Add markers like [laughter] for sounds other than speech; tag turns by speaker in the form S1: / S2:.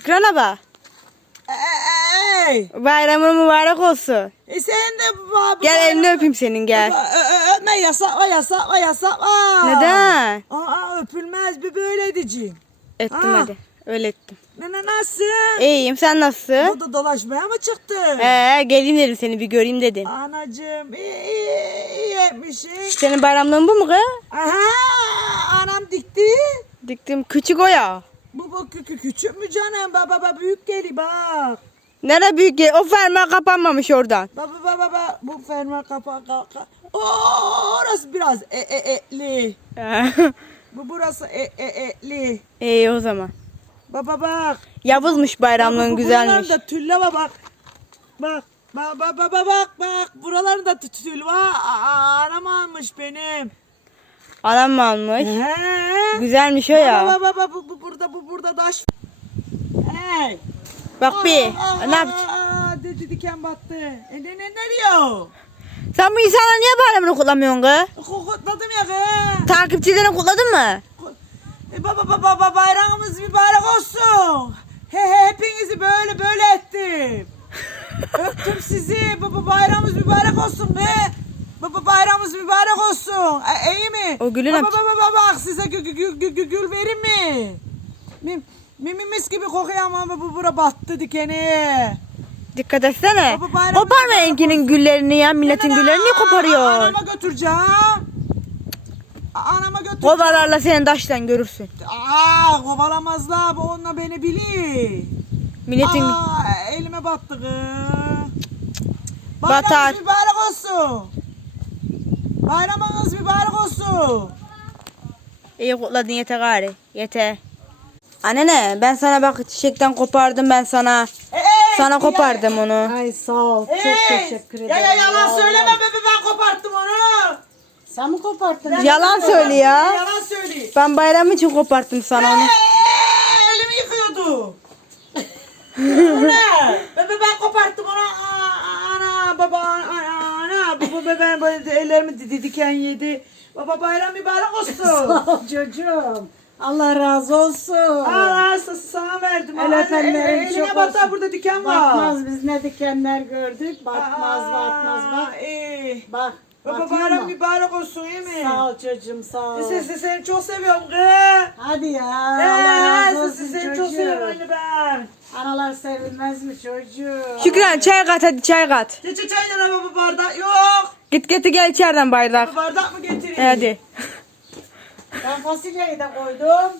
S1: Şükran abla.
S2: Ey!
S1: Bayramın mübarek olsun.
S2: E sen de baba.
S1: Gel elini öpeyim senin gel.
S2: Öpme yasak var yasak var yasak var.
S1: Neden?
S2: Aa öpülmez bir böyle diyeceğim.
S1: Ettim
S2: Ha.
S1: hadi. Öyle ettim.
S2: Ne ne nasıl?
S1: İyiyim sen nasılsın?
S2: Burada dolaşmaya mı çıktın?
S1: Ee, geleyim dedim seni bir göreyim dedim.
S2: Anacığım iyi, iyi, iyi etmişsin.
S1: Senin bayramlığın bu mu kız?
S2: Aha anam dikti.
S1: Diktim küçük o ya.
S2: Bu bu kü- kü- küçük mü canım? Baba baba büyük geliyor bak.
S1: Nere büyük gel- O fermuar kapanmamış oradan.
S2: Baba baba baba bu fermuar kapağı kapa. Oo orası biraz e e etli. [laughs] Bu burası e e etli.
S1: İyi o zaman.
S2: Baba bak.
S1: Yavuzmuş bayramlığın güzelmiş.
S2: Buralarında tülle var bak. Bak. Bak bak bak bak bak bak. Buralarında tü- tül var. Aa, anam almış benim.
S1: Anam mı almış?
S2: He.
S1: Güzelmiş o ya.
S2: baba baba bu, bu taş. Hey.
S1: Bak bir.
S2: Aa,
S1: Ne yapacaksın?
S2: Aa, dedi diken battı. E ne ne diyor?
S1: Sen bu insanlar niye bayramını kutlamıyorsun kız?
S2: Kokutladım ya kız.
S1: Takipçilerini kutladın mı?
S2: E baba baba baba bayramımız mübarek olsun. He he hepinizi böyle böyle ettim. [laughs] Öptüm sizi. Baba bayramımız mübarek olsun be. Baba bayramımız mübarek olsun. E, iyi mi?
S1: O gülün
S2: baba, baba baba bak size gül, gül, gül, gül, gül verin mi? Mim, mim, mis gibi kokuyor ama bu bura battı dikeni.
S1: Dikkat etsene.
S2: Baba bayramı
S1: Koparma
S2: mübarek
S1: enkinin güllerini ya. Milletin güllerini niye koparıyorsun?
S2: Anama götüreceğim. Anama götüreceğim.
S1: Kovalarla seni taştan görürsün.
S2: Aa kovalamazlar bu onunla beni bilir.
S1: Milletin
S2: Aa elime battı kız.
S1: Batar.
S2: Bayramınız mübarek olsun. Bayramınız mübarek olsun.
S1: iyi kutladın yeter gari. Yeter. Anne ne? Ben sana bak çiçekten kopardım ben sana.
S2: Hey,
S1: Sana
S2: ya-
S1: kopardım onu.
S3: Ay sağ ol. Çok
S2: Hey,
S3: teşekkür ederim.
S2: Ya ya yalan
S3: Vallahi.
S2: söyleme bebe ben koparttım onu.
S3: Sen mi koparttın?
S1: Yalan söyle ya.
S2: Yalan söyle.
S1: Ben bayram için koparttım sana onu.
S2: Hey, elimi yıkıyordu. Bu ne? Bebe ben koparttım onu. Ana baba ana ana baba bebe ben böyle ellerimi didi diken yedi. Baba bayram mübarek olsun. [laughs]
S3: Sağ ol çocuğum. Allah razı olsun.
S2: Allah sa- sana verdim.
S3: El
S2: Aa,
S3: öpenlerin
S2: eline
S3: çok
S2: batar
S3: olsun.
S2: burada diken var.
S3: Bakmaz biz ne dikenler gördük. Bakmaz
S2: Aa,
S3: bakmaz bak.
S2: iyi.
S3: Bak.
S2: Baba bayram mübarek olsun iyi mi?
S3: Sağ ol çocuğum sağ ol.
S2: Sen, sen, seni çok seviyorum kız.
S3: Hadi ya. Allah
S2: Eee
S3: razı olsun
S2: seni çok seviyorum anne ben.
S3: Analar sevilmez mi çocuğum?
S1: Şükran çay kat hadi çay kat.
S2: Çay çay çaydan baba bardak yok.
S1: Git getir gel içeriden bardak.
S2: Baba bardak mı getireyim?
S1: Hadi.
S3: Ben fasulyeyi de koydum.